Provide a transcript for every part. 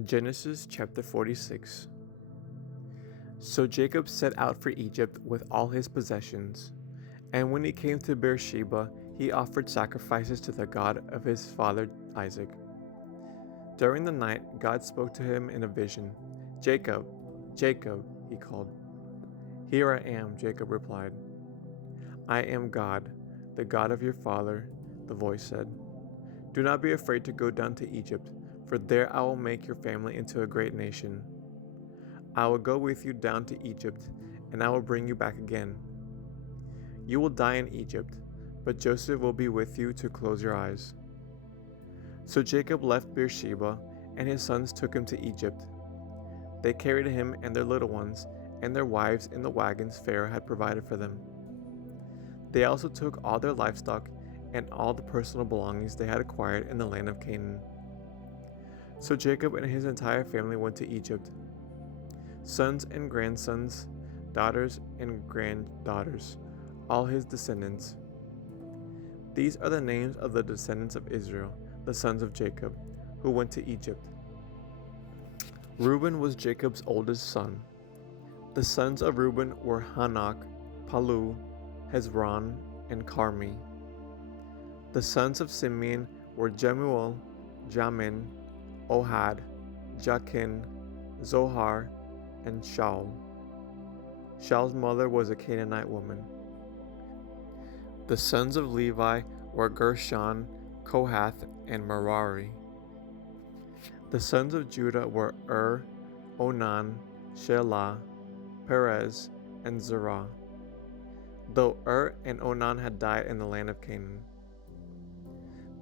Genesis chapter 46. So Jacob set out for Egypt with all his possessions, and when he came to Beersheba, he offered sacrifices to the God of his father Isaac. During the night, God spoke to him in a vision. "Jacob, Jacob," he called. "Here I am," Jacob replied. "I am God, the God of your father," the voice said. "Do not be afraid to go down to Egypt, for there I will make your family into a great nation. I will go with you down to Egypt, and I will bring you back again. You will die in Egypt, but Joseph will be with you to close your eyes." So Jacob left Beersheba, and his sons took him to Egypt. They carried him and their little ones and their wives in the wagons Pharaoh had provided for them. They also took all their livestock and all the personal belongings they had acquired in the land of Canaan. So Jacob and his entire family went to Egypt. Sons and grandsons, daughters and granddaughters, all his descendants. These are the names of the descendants of Israel, the sons of Jacob, who went to Egypt. Reuben was Jacob's oldest son. The sons of Reuben were Hanok, Palu, Hezron, and Carmi. The sons of Simeon were Jemuel, Jamin, Ohad, Jachin, Zohar, and Shaul. Shaul's mother was a Canaanite woman. The sons of Levi were Gershon, Kohath, and Merari. The sons of Judah were Onan, Shelah, Perez, and Zerah, though and Onan had died in the land of Canaan.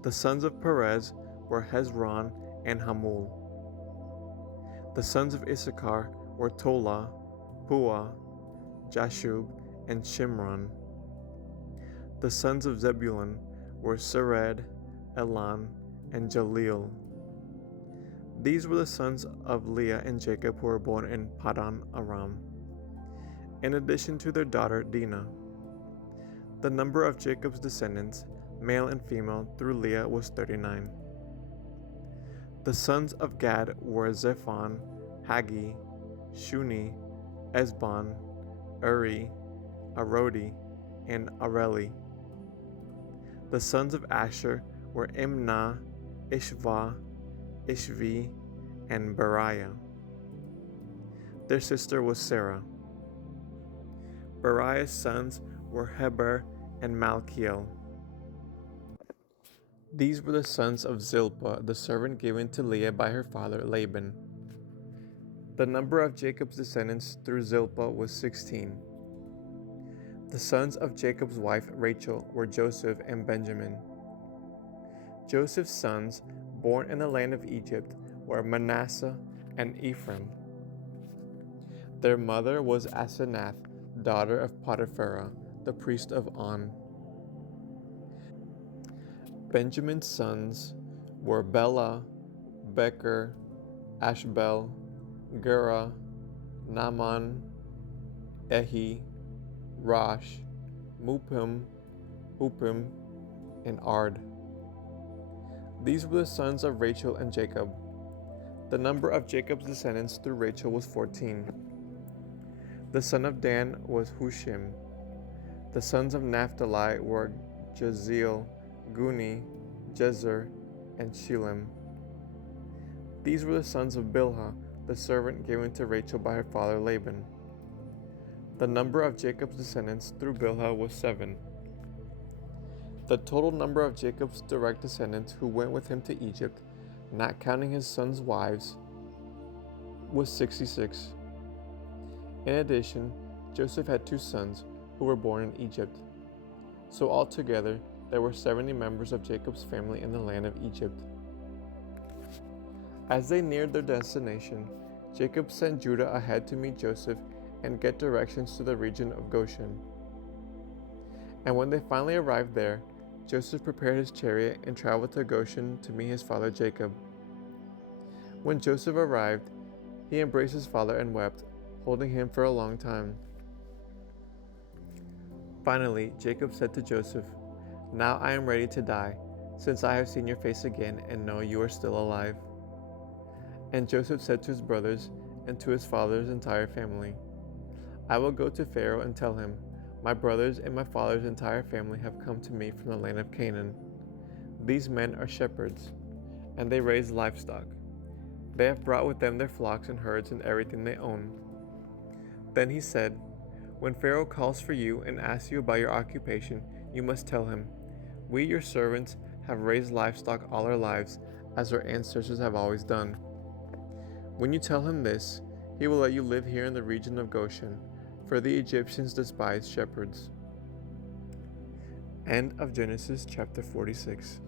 The sons of Perez were Hezron and Hamul. The sons of Issachar were Tola, Puah, Jashub, and Shimron. The sons of Zebulun were Sered, Elan, and Jaleel. These were the sons of Leah and Jacob who were born in Paddan Aram, in addition to their daughter Dinah. The number of Jacob's descendants, male and female, through Leah was 39. The sons of Gad were Zephon, Hagi, Shuni, Esbon, Uri, Arodi, and Areli. The sons of Asher were Imnah, Ishva, Ishvi, and Beriah. Their sister was Sarah. Beriah's sons were Heber and Malkiel. These were the sons of Zilpah, the servant given to Leah by her father Laban. The number of Jacob's descendants through Zilpah was 16. The sons of Jacob's wife Rachel were Joseph and Benjamin. Joseph's sons, born in the land of Egypt, were Manasseh and Ephraim. Their mother was Asenath, daughter of Potiphera, the priest of On. Benjamin's sons were Bela, Becher, Ashbel, Gera, Naaman, Ehi, Rosh, Mupim, Hupim, and Ard. These were the sons of Rachel and Jacob. The number of Jacob's descendants through Rachel was 14. The son of Dan was Hushim. The sons of Naphtali were Jeziel, Guni, Jezer, and Shilem. These were the sons of Bilhah, the servant given to Rachel by her father Laban. The number of Jacob's descendants through Bilhah was 7. The total number of Jacob's direct descendants who went with him to Egypt, not counting his sons' wives, was 66. In addition, Joseph had 2 sons who were born in Egypt. So altogether, there were 70 members of Jacob's family in the land of Egypt. As they neared their destination, Jacob sent Judah ahead to meet Joseph and get directions to the region of Goshen. And when they finally arrived there, Joseph prepared his chariot and traveled to Goshen to meet his father Jacob. When Joseph arrived, he embraced his father and wept, holding him for a long time. Finally, Jacob said to Joseph, "Now I am ready to die, since I have seen your face again and know you are still alive." And Joseph said to his brothers and to his father's entire family, I will go to Pharaoh and tell him, my brothers and my father's entire family have come to me from the land of Canaan. These men are shepherds, and they raise livestock. They have brought with them their flocks and herds and everything they own. Then he said, when Pharaoh calls for you and asks you about your occupation, you must tell him, we, your servants, have raised livestock all our lives, as our ancestors have always done. When you tell him this, he will let you live here in the region of Goshen, for the Egyptians despise shepherds. End of Genesis chapter 46.